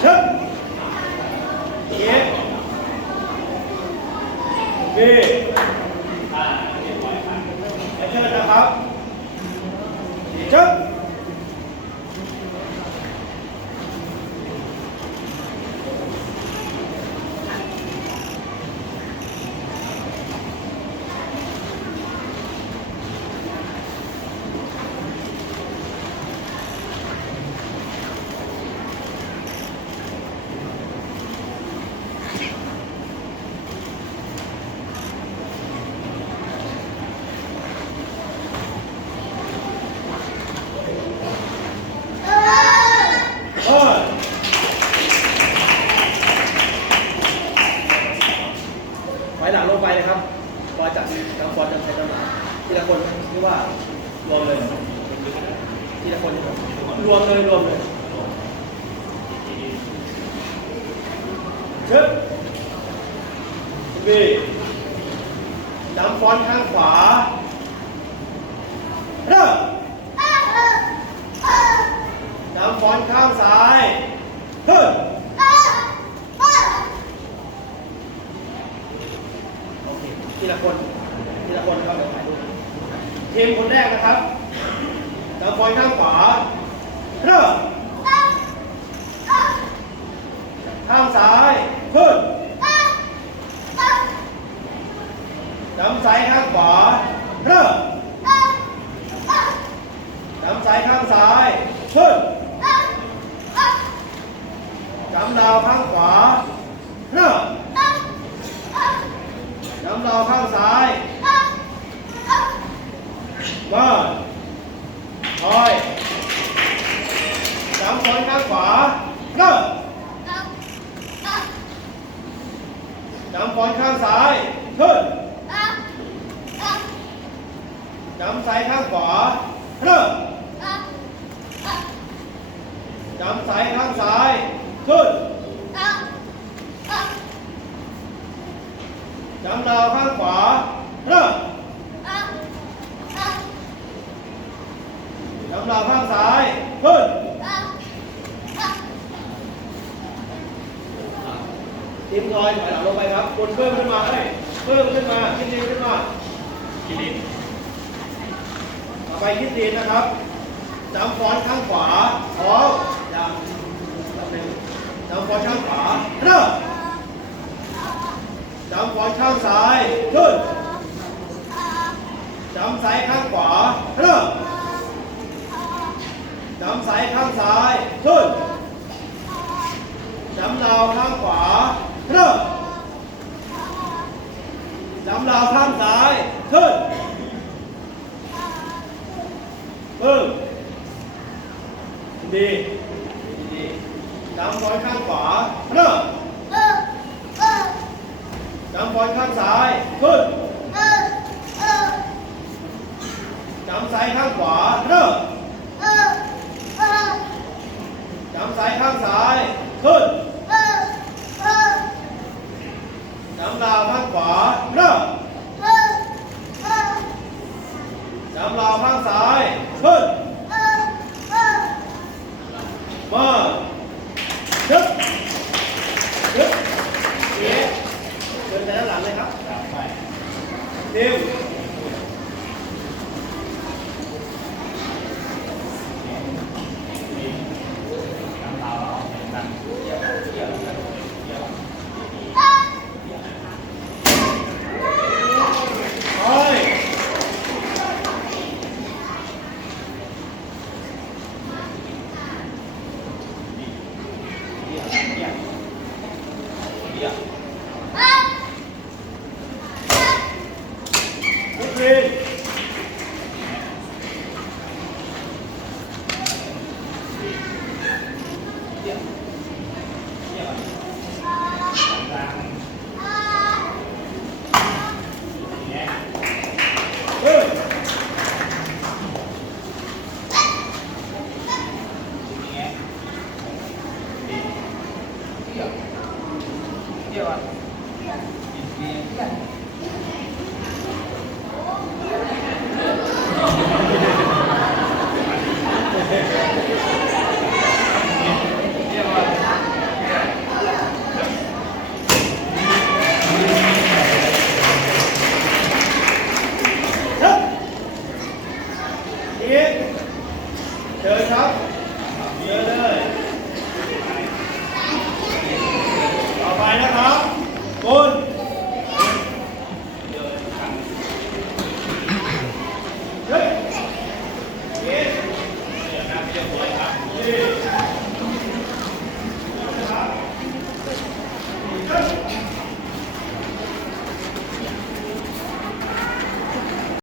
เชิญเอ๊ะบีเชิญนะครับเชิญ เออไว้หลังลงไปเลยครับ บอลจับน้ำบอลจับใช้น้ำหนักทีละคนที่ว่ารวมเลยทีละคนรวมเลยรวมเลยชึบบีจำฟอนต์ข้างขวาเริ่มน้ำฟอนต์ข้างซ้ายขึ้นโอเคทีละคนทีละ คนครับถ่ายรูปทีมคนแรกนะครับน้ำฟอนต์ข้างขวาเริ่มข้างซ้ายขึ้นน้ำซ้ายข้างขวาเริ่มน้ำซ้ายข้างซ้ายขึ้นจำดาวข้างขวาเริ่มจำดาวข้างซ้ายมา คอยจำฟอนข้างขวาเริ่มจำฟอนข้างซ้ายขึ้นจำซ้ายข้างขวาเริ่มจำซ้ายข้างซ้ายขึ้นจำดาวข้างขวาเริ่มจำดาวข้างซ้าย ขึ้นทีมลอยถอยหลังลงไปครับกดเพิ่มขึ้นมาเอ้ยเพิ่มขึ้นมาคิดดีขึ้นมาคิดดีต่อไปคิดดีนะครับจำฟอนข้างขวาพร้อมยังจำหนึ่งจำฟอนข้างขวาเริ่มจำฟอนข้างซ้ายขึ้นจำซ้ายข้างขวาเริ่ม จำซ้ายข้างซ้ายขึ้นจำดาวข้างขวาเริ่มจำดาวข้างซ้ายขึ้นปึ้งดีดีจำฟอนต์ข้างขวาเริ่มจำฟอนต์ข้างซ้ายขึ้นจำซ้ายข้างขวาเริ่มจำซ้ายข้างซ้ายขึ้นจำดาวข้างขวาเริ่มจำดาวข้างซ้ายขึ้นมาชึบชึบเอ๊ะเดินไปด้านหลังเลยครับไปทีมไป นั Thank you. Yeah.